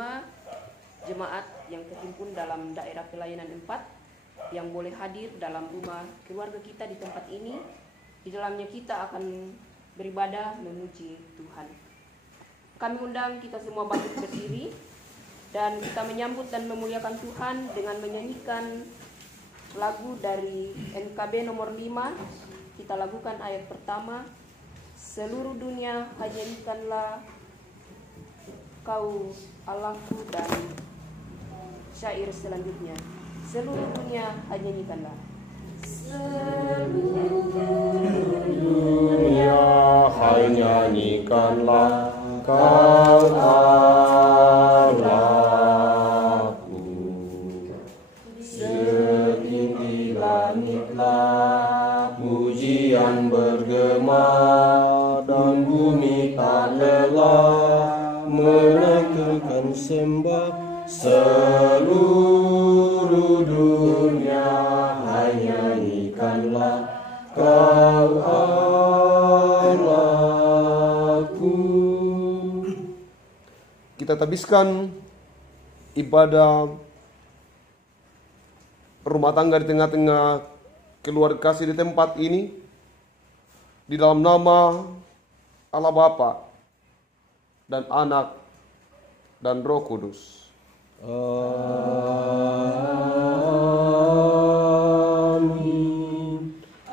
semua jemaat yang terhimpun dalam daerah pelayanan 4 yang boleh hadir dalam rumah keluarga kita di tempat ini. Di dalamnya kita akan beribadah memuji Tuhan. Kami undang kita semua bangkit berdiri dan kita menyambut dan memuliakan Tuhan dengan menyanyikan lagu dari NKB nomor 5. Kita lakukan ayat pertama, seluruh dunia hanyaikanlah Kau Allahku, dan syair selanjutnya, seluruh dunia hanyaikanlah. Seluruh dunia hanyaikanlah Kau Allahku, setinggi langitlah pujian bergema, dan bumi tak lelah menaikkan sembah. Seluruh dunia hanyaikanlah Kau Allahku. Kita habiskan ibadah rumah tangga di tengah-tengah keluarga kasih di tempat ini di dalam nama Allah Bapa dan Anak dan Roh Kudus. Amin.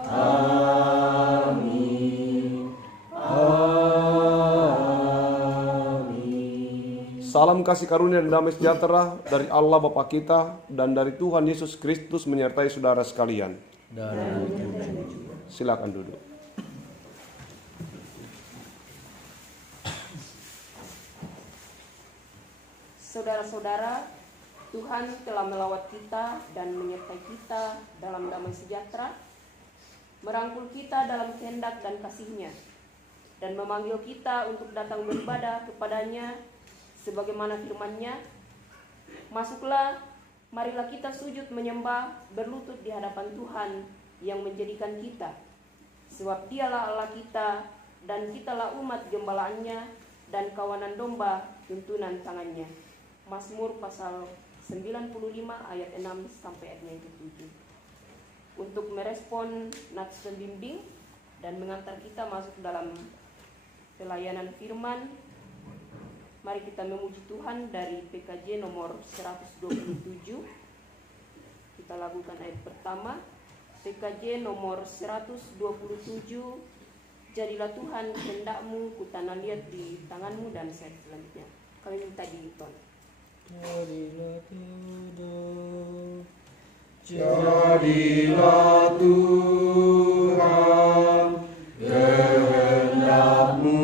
Amin. Amin. Salam kasih karunia dan damai sejahtera dari Allah Bapa kita dan dari Tuhan Yesus Kristus menyertai saudara sekalian. Silakan duduk. Saudara-saudara, Tuhan telah melawat kita dan menyertai kita dalam damai sejahtera, merangkul kita dalam kehendak dan kasih-Nya, dan memanggil kita untuk datang beribadah kepadanya sebagaimana firman-Nya. Masuklah, marilah kita sujud menyembah, berlutut di hadapan Tuhan yang menjadikan kita. Sebab Dialah Allah kita, dan kitalah umat gembalaannya dan kawanan domba tuntunan tangannya. Mazmur pasal 95 ayat 6 sampai ayat yang ke-7. Untuk merespon nats pembimbing dan mengantar kita masuk dalam pelayanan firman, mari kita memuji Tuhan dari PKJ nomor 127. Kita lakukan ayat pertama, PKJ nomor 127. Jadilah Tuhan kehendak-Mu, ku tanah liat di tangan-Mu, dan saya selanjutnya. Kami minta diton. Jadilah Tuhan kehendak-Mu,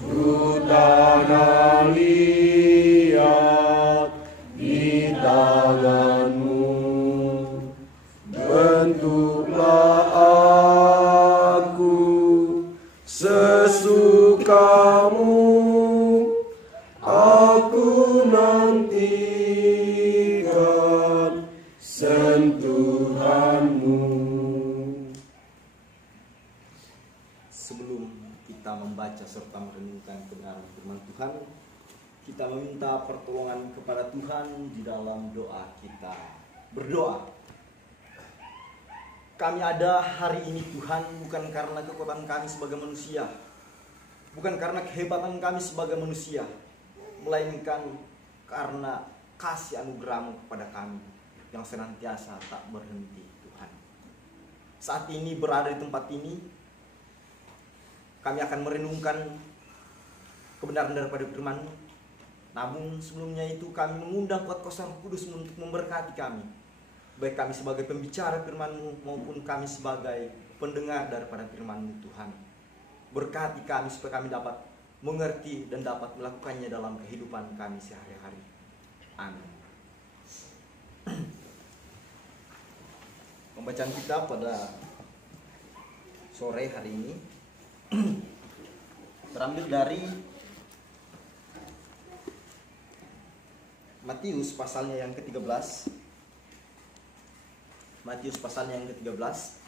ku tanah liat di tangan-Mu. Bentuklah aku sesuka-Mu, aku nantikan sentuhan-Mu. Sebelum kita membaca serta merenungkan kebenaran firman Tuhan, kita meminta pertolongan kepada Tuhan di dalam doa kita. Berdoa. Kami ada hari ini Tuhan bukan karena kekuatan kami sebagai manusia, bukan karena kehebatan kami sebagai manusia, melainkan karena kasih anugerah-Mu kepada kami yang senantiasa tak berhenti Tuhan. Saat ini berada di tempat ini, kami akan merenungkan kebenaran daripada firman-Mu. Namun sebelumnya itu kami mengundang kuasa Roh Kudus untuk memberkati kami, baik kami sebagai pembicara firman-Mu maupun kami sebagai pendengar daripada firman-Mu Tuhan. Berkati kami supaya kami dapat mengerti dan dapat melakukannya dalam kehidupan kami sehari-hari. Amin. Pembacaan kita pada sore hari ini terambil dari Matius pasalnya yang ke-13. Matius pasalnya yang ke-13.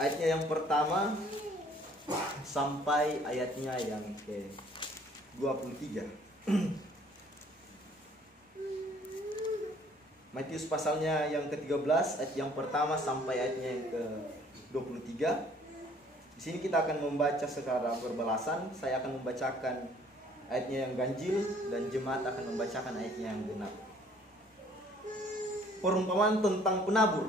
Ayatnya yang pertama sampai ayatnya yang 23. Matius pasalnya yang ke-13 ayat yang pertama sampai ayatnya yang ke-23. Di sini kita akan membaca secara berbalasan. Saya akan membacakan ayatnya yang ganjil dan jemaat akan membacakan ayatnya yang genap. Perumpamaan tentang penabur.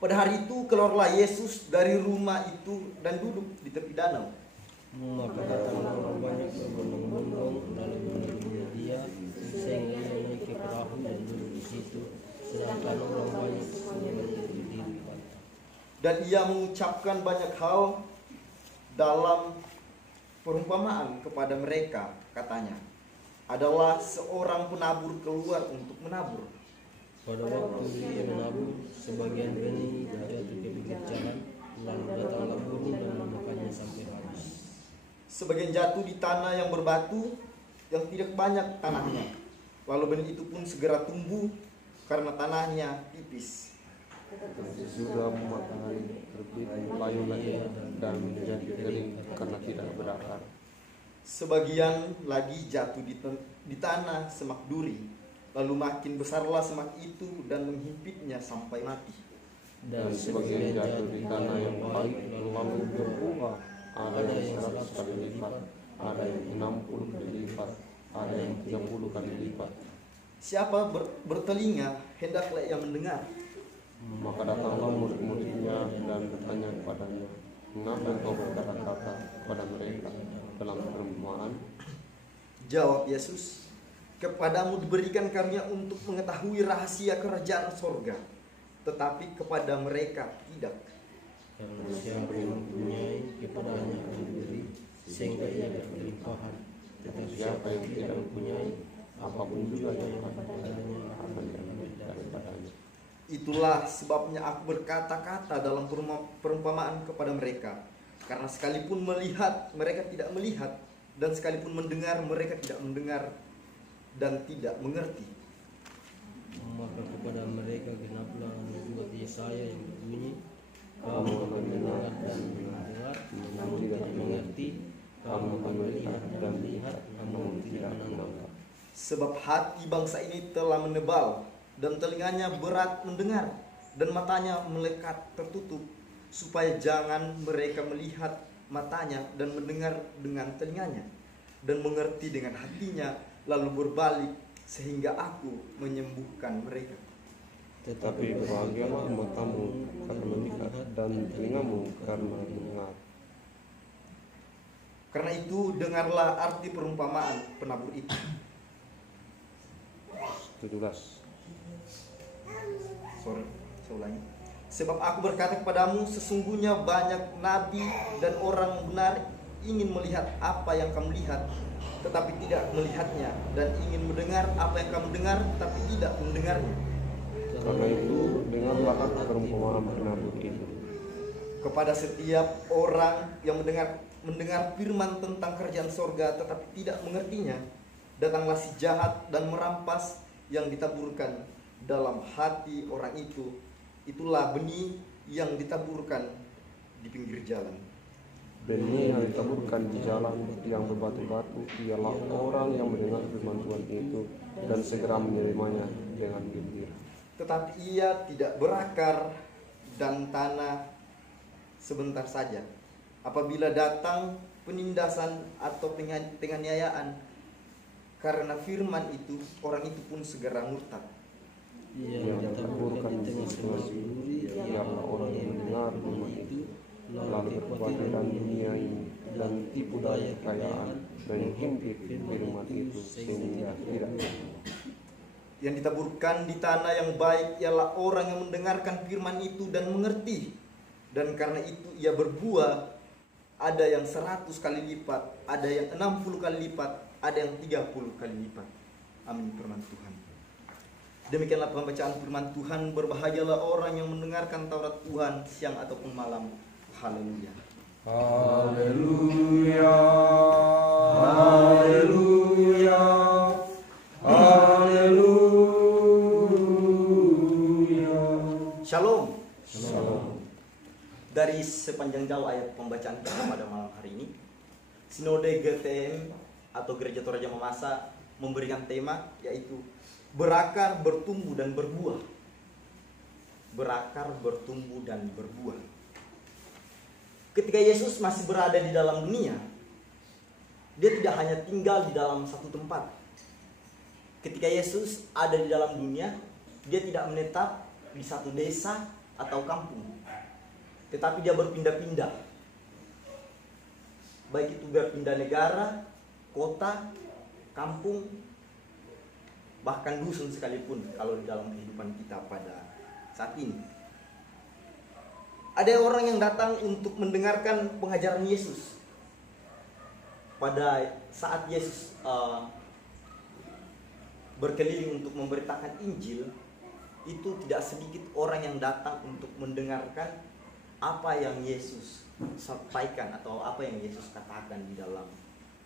Pada hari itu keluarlah Yesus dari rumah itu dan duduk di tepi danau. Maka datanglah orang banyak berbondong-bondong dalam menemui dia, sehingga ia naik ke perahu dan duduk di situ, sedangkan orang banyak berdiri di pantai. Dan ia mengucapkan banyak hal dalam perumpamaan kepada mereka, katanya, adalah seorang penabur keluar untuk menabur. Pada waktu ia menabur, sebagian benih jatuh ke pinggir jalan, lalu datanglah burung dan memakannya sampai habis. Sebagian jatuh di tanah yang berbatu, yang tidak banyak tanahnya. Lalu benih itu pun segera tumbuh karena tanahnya tipis. Sudah matahari terbit, layu lagi dan menjadi kering karena tidak berakar. Sebagian lagi jatuh di tanah semak duri, lalu makin besarlah semak itu dan menghimpitnya sampai mati. Dan sebagian jatuh di tanah yang baik lalu berbuah, ada yang 100 kali lipat, ada yang 60 kali lipat, ada yang 30 kali lipat. Siapa bertelinga, hendaklah ia mendengar. Maka datanglah murid-muridnya dan bertanya kepadanya, mengapa engkau berkata-kata kepada mereka dalam perumpamaan? Jawab Yesus, kepadamu diberikan karunia untuk mengetahui rahasia kerajaan sorga, tetapi kepada mereka tidak. Karena siapa yang mempunyai, kepadanya akan diberi, sehingga ia berkelimpahan. Tetapi siapa yang tidak mempunyai, apapun juga yang padanya akan diambil daripadanya. Itulah sebabnya aku berkata-kata dalam perumpamaan kepada mereka, karena sekalipun melihat mereka tidak melihat, dan sekalipun mendengar mereka tidak mendengar dan tidak mengerti. Maka kepada mereka genaplah nubuat Yesaya yang berbunyi, kamu akan mendengar dan mendengar, namun tidak mengerti, kamu akan melihat dan melihat, namun tidak menangkap. Sebab hati bangsa ini telah menebal, dan telinganya berat mendengar, dan matanya melekat tertutup, supaya jangan mereka melihat matanya dan mendengar dengan telinganya, dan mengerti dengan hatinya, lalu berbalik, sehingga aku menyembuhkan mereka. Tetapi berbahagialah matamu karena melihat dan telingamu karena mendengar. Karena itu dengarlah arti perumpamaan penabur itu. 17. Sorry, saya ulangi. Sebab aku berkata kepadamu, sesungguhnya banyak nabi dan orang benar ingin melihat apa yang kamu lihat, tetapi tidak melihatnya, dan ingin mendengar apa yang kamu dengar, tetapi tidak mendengarnya. Karena itu dengarlah perumpamaan penabur itu. Kepada setiap orang yang mendengar firman tentang kerajaan sorga tetapi tidak mengertinya, datanglah si jahat dan merampas yang ditaburkan dalam hati orang itu. Itulah benih yang ditaburkan di pinggir jalan. Benih yang ditaburkan di jalan yang berbatu-batu ialah orang yang mendengar firman Tuhan itu dan segera menerimanya dengan gembira. Tetapi ia tidak berakar dan tanah sebentar saja. Apabila datang penindasan atau penganiayaan karena firman itu, orang itu pun segera murtad. Yang ditaburkan di tengah-tengah duri ialah orang yang mendengar firman itu, lalu kekhawatiran dunia ini dan tipu daya kekayaan dan himpit firman itu sehingga tidak. Yang ditaburkan di tanah yang baik ialah orang yang mendengarkan firman itu dan mengerti, dan karena itu ia berbuah, ada yang 100 kali lipat, ada yang 60 kali lipat, ada yang 30 kali lipat. Amin. Firman Tuhan. Demikianlah pembacaan firman Tuhan. Berbahagialah orang yang mendengarkan Taurat Tuhan siang ataupun malam. Haleluya. Haleluya. Haleluya. Haleluya. Shalom. Shalom. Dari sepanjang jauh ayat pembacaan kita pada malam hari ini, Sinode GTM atau Gereja Toraja Mamasa memberikan tema yaitu berakar, bertumbuh dan berbuah. Berakar, bertumbuh dan berbuah. Ketika Yesus masih berada di dalam dunia, dia tidak hanya tinggal di dalam satu tempat. Ketika Yesus ada di dalam dunia, dia tidak menetap di satu desa atau kampung, tetapi dia berpindah-pindah. Baik itu berpindah negara, kota, kampung, bahkan dusun sekalipun kalau di dalam kehidupan kita pada saat ini. Ada orang yang datang untuk mendengarkan pengajaran Yesus. Pada saat Yesus berkeliling untuk memberitakan Injil, itu tidak sedikit orang yang datang untuk mendengarkan apa yang Yesus sampaikan atau apa yang Yesus katakan di dalam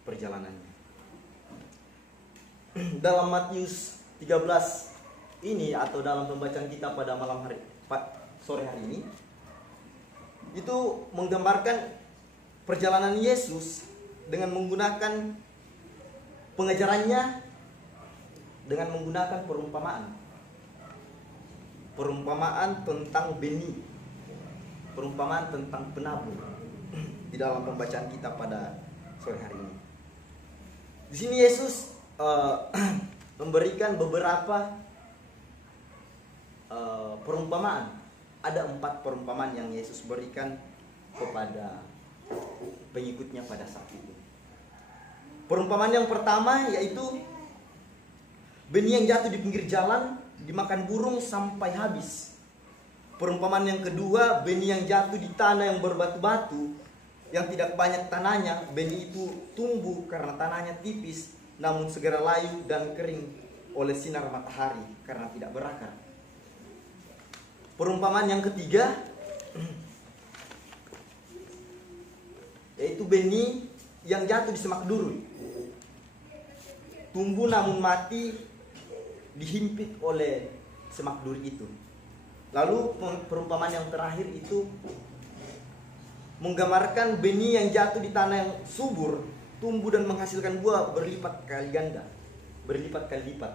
perjalanannya. Dalam Matius 13 ini atau dalam pembacaan kita pada sore hari ini, itu menggambarkan perjalanan Yesus dengan menggunakan pengajarannya dengan menggunakan perumpamaan tentang benih, perumpamaan tentang penabur di dalam pembacaan kita pada sore hari ini. Di sini Yesus memberikan beberapa perumpamaan. Ada 4 perumpamaan yang Yesus berikan kepada pengikutnya pada saat itu. Perumpamaan yang pertama yaitu benih yang jatuh di pinggir jalan dimakan burung sampai habis. Perumpamaan yang kedua, benih yang jatuh di tanah yang berbatu-batu, yang tidak banyak tanahnya, benih itu tumbuh karena tanahnya tipis, namun segera layu dan kering oleh sinar matahari karena tidak berakar. Perumpamaan yang ketiga yaitu benih yang jatuh di semak duri, tumbuh namun mati, dihimpit oleh semak duri itu. Lalu perumpamaan yang terakhir itu menggambarkan benih yang jatuh di tanah yang subur, tumbuh dan menghasilkan buah berlipat kali ganda, berlipat kali lipat.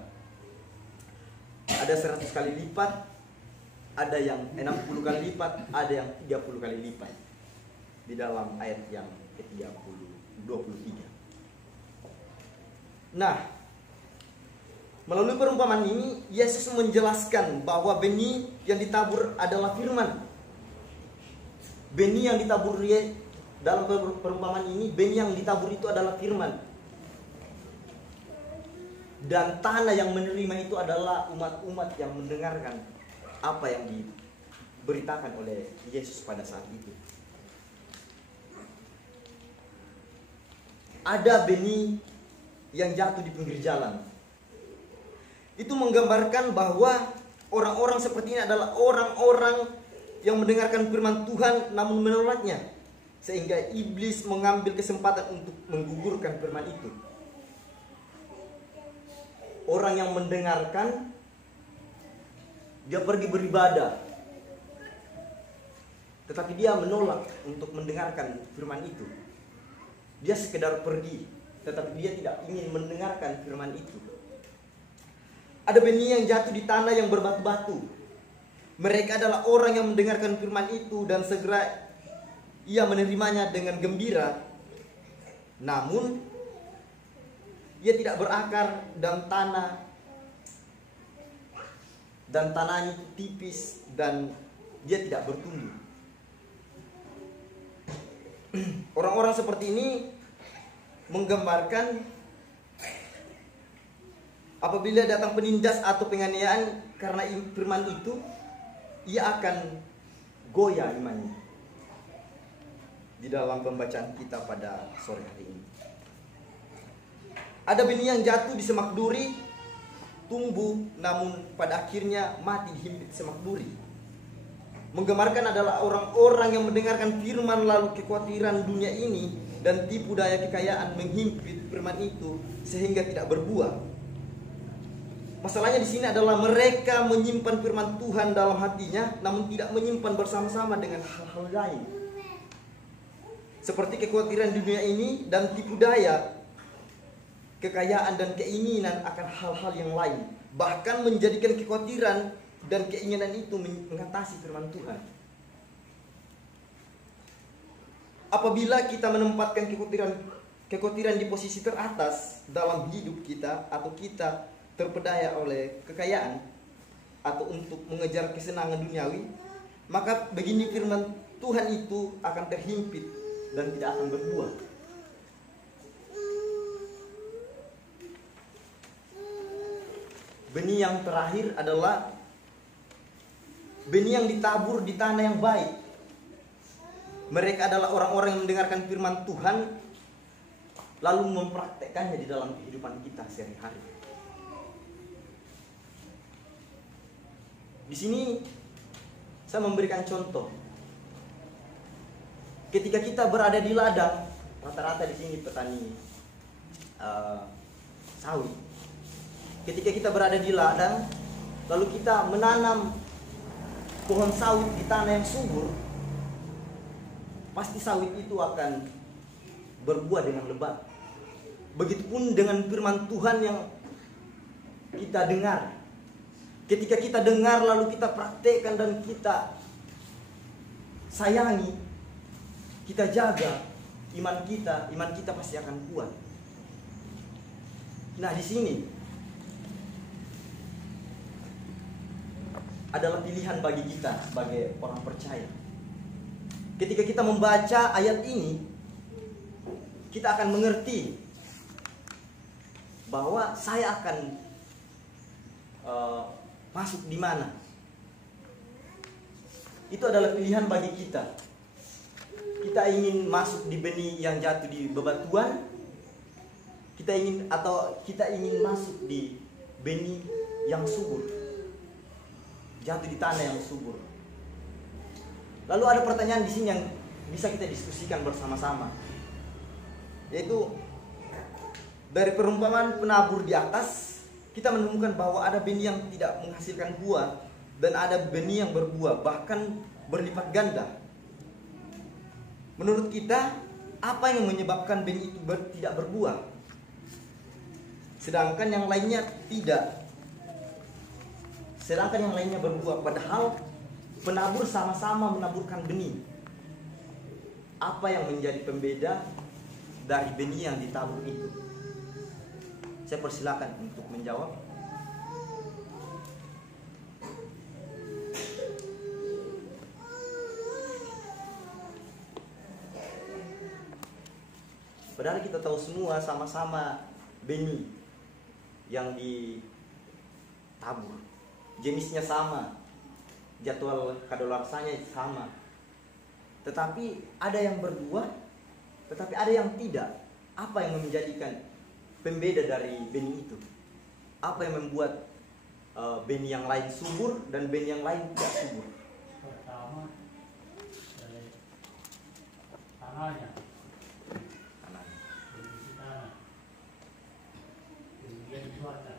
Ada 100 kali lipat, ada yang 60 kali lipat, ada yang 30 kali lipat. Di dalam ayat yang ke-23. Nah, melalui perumpamaan ini Yesus menjelaskan bahwa benih yang ditabur adalah firman. Benih yang ditabur dalam perumpamaan ini, benih yang ditabur itu adalah firman. Dan tanah yang menerima itu adalah umat-umat yang mendengarkan apa yang diberitakan oleh Yesus pada saat itu. Ada benih yang jatuh di pinggir jalan. Itu menggambarkan bahwa orang-orang seperti ini adalah orang-orang yang mendengarkan firman Tuhan namun menolaknya, sehingga iblis mengambil kesempatan untuk menggugurkan firman itu. Orang yang mendengarkan, dia pergi beribadah, tetapi dia menolak untuk mendengarkan firman itu. Dia sekedar pergi, tetapi dia tidak ingin mendengarkan firman itu. Ada benih yang jatuh di tanah yang berbatu-batu. Mereka adalah orang yang mendengarkan firman itu dan segera ia menerimanya dengan gembira. Namun ia tidak berakar dan tanahnya itu tipis dan dia tidak bertumbuh. Orang-orang seperti ini menggambarkan apabila datang penindas atau penganiayaan karena firman itu, ia akan goyah imannya. Di dalam pembacaan kita pada sore hari ini, ada benih yang jatuh di semak duri, tumbuh namun pada akhirnya mati dihimpit semak duri. Menggambarkan adalah orang-orang yang mendengarkan firman lalu kekhawatiran dunia ini dan tipu daya kekayaan menghimpit firman itu sehingga tidak berbuah. Masalahnya di sini adalah mereka menyimpan firman Tuhan dalam hatinya namun tidak menyimpan bersama-sama dengan hal-hal lain. seperti kekhawatiran di dunia ini dan tipu daya, kekayaan dan keinginan akan hal-hal yang lain, bahkan menjadikan kekhawatiran dan keinginan itu mengatasi firman Tuhan. Apabila kita menempatkan kekhawatiran di posisi teratas dalam hidup kita, atau kita terpedaya oleh kekayaan atau untuk mengejar kesenangan duniawi, maka begini firman Tuhan itu akan terhimpit dan tidak akan berbuah. Benih yang terakhir adalah benih yang ditabur di tanah yang baik. Mereka adalah orang-orang yang mendengarkan firman Tuhan lalu mempraktekkannya di dalam kehidupan kita sehari-hari. Di sini saya memberikan contoh. Ketika kita berada di ladang, rata-rata di sini petani sawit. Ketika kita berada di ladang, lalu kita menanam pohon sawit di tanah yang subur, pasti sawit itu akan berbuah dengan lebat. Begitupun dengan firman Tuhan yang kita dengar. Ketika kita dengar lalu kita praktekkan dan kita sayangi, kita jaga iman kita pasti akan kuat. Nah, di sini adalah pilihan bagi kita sebagai orang percaya. Ketika kita membaca ayat ini, kita akan mengerti bahwa saya akan masuk di mana. Itu adalah pilihan bagi kita. Kita ingin masuk di benih yang jatuh di bebatuan, kita ingin masuk di benih yang subur, jatuh di tanah yang subur. Lalu ada pertanyaan di sini yang bisa kita diskusikan bersama-sama, yaitu dari perumpamaan penabur di atas kita menemukan bahwa ada benih yang tidak menghasilkan buah dan ada benih yang berbuah, bahkan berlipat ganda. Menurut kita, apa yang menyebabkan benih itu tidak berbuah, sedangkan yang lainnya tidak? Sedangkan yang lainnya berbuah, padahal penabur sama-sama menaburkan benih. Apa yang menjadi pembeda dari benih yang ditabur itu? Saya persilakan untuk menjawab. Padahal kita tahu semua sama-sama benih yang ditabur, jenisnya sama, jadwal kadaluarsanya sama. Tetapi ada yang berbuah, tetapi ada yang tidak. Apa yang menjadikan pembeda dari benih itu? Apa yang membuat benih yang lain subur dan benih yang lain tidak subur? Pertama dari tanahnya, kondisi tanah, kemudian cuaca.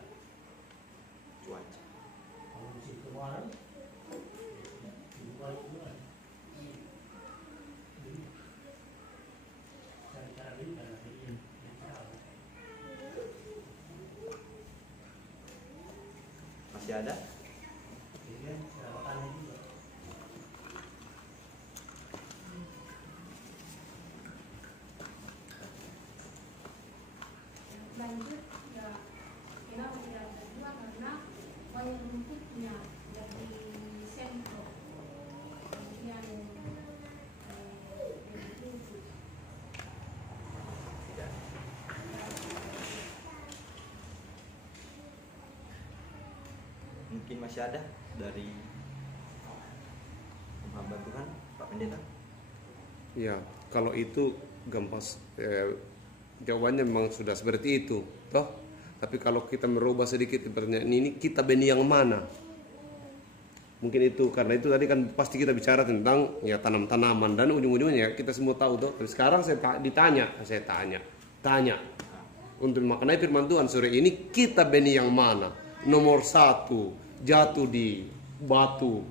Kalau musim kemarau, berubah juga. Cara-cara ini karena dia Masih ada? kemudian tanah juga. Lanjut ya, kenapa tidak berdua? Karena banyak rumputnya dari sentro, kemudian rumput. Mungkin masih ada dari hamba Tuhan, Pak Pendeta. Ya, kalau itu gempas jawabannya memang sudah seperti itu, toh. Tapi kalau kita merubah sedikit pertanyaan ini, kita benih yang mana? Mungkin itu, karena itu tadi kan pasti kita bicara tentang ya tanam-tanaman dan ujung-ujungnya kita semua tahu toh. Tapi sekarang saya tanya untuk maknai firman Tuhan sore ini, kita benih yang mana? Nomor 1 jatuh di batu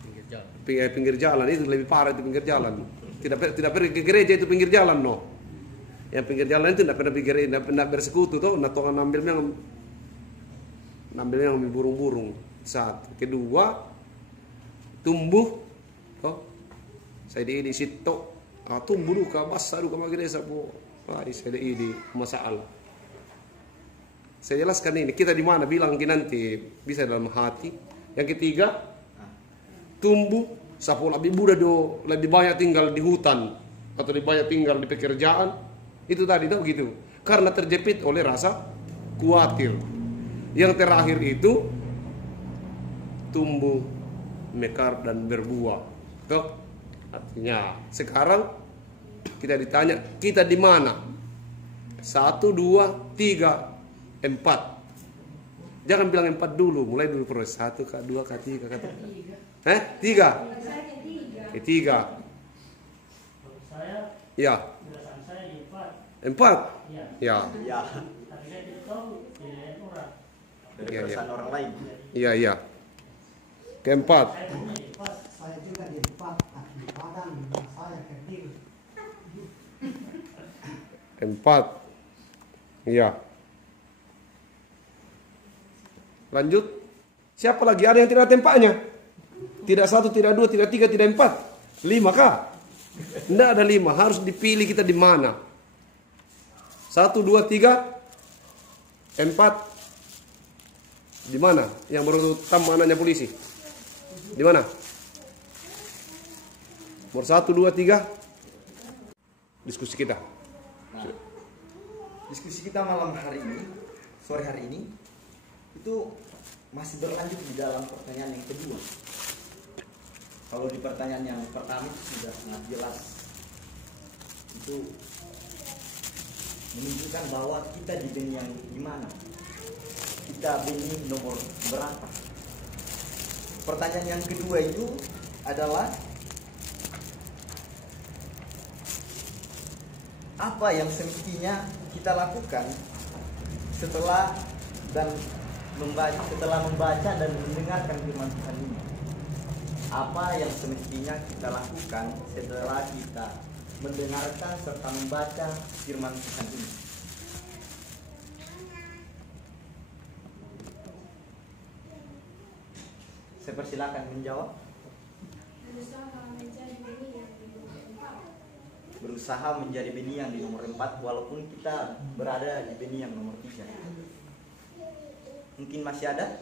pinggir jalan. pinggir jalan, itu lebih parah, itu pinggir jalan. Tidak pergi ke gereja, itu pinggir jalan no. Yang pinggir jalan itu tidak pernah pergi, tidak pernah bersekutu tuh. Nah tuh ngambilnya burung-burung. Satu, kedua tumbuh, saya di situ, tumbuh duka, basah duka mageresa bu, saya di masalah. Saya jelaskan ini, kita di mana bilang nanti bisa dalam hati. Yang ketiga, tumbuh, sapu lebih muda do, lebih banyak tinggal di hutan atau lebih banyak tinggal di pekerjaan. Itu tadi tuh gitu, karena terjepit oleh rasa khawatir. Yang terakhir itu tumbuh, mekar dan berbuah. Tuh, artinya sekarang kita ditanya kita di mana? 1, 2, 3, 4. Jangan bilang 4 dulu, mulai dulu proses 1, 2, 3, 3. 3. 3. Saya, Ya. penjelasan saya di 4. 4. Iya. Ya. Ya, Tapi saya tidak tahu penilaian orang. dari Iya, perasaan orang lain. Iya, iya. Keempat. Saya punya di 4. Saya juga di 4, di Padang, saya kecil. 4. Iya. Lanjut. Siapa lagi? Ada yang tidak tempatnya? Tidak 1, tidak 2, tidak 3, tidak 4. 5 kah? Tidak ada 5. Harus dipilih kita di mana. 1, 2, 3, 4. Di mana? Yang berurutan mananya polisi? Di mana? Nomor 1, 2, 3. Diskusi kita. Nah, diskusi kita malam hari ini, sore hari ini, itu masih berlanjut di dalam pertanyaan yang kedua. Kalau di pertanyaan yang pertama itu sudah sangat jelas, itu menunjukkan bahwa kita di benih yang gimana, kita benih nomor berapa. Pertanyaan yang kedua itu adalah apa yang semestinya kita lakukan setelah membaca dan mendengarkan firman Tuhan ini. Apa yang semestinya kita lakukan setelah kita mendengarkan serta membaca firman Tuhan ini? Saya persilakan menjawab. Berusaha menjadi benih yang di nomor 4. Berusaha menjadi benih yang di nomor 4 walaupun kita berada di benih yang nomor 3. Mungkin masih ada?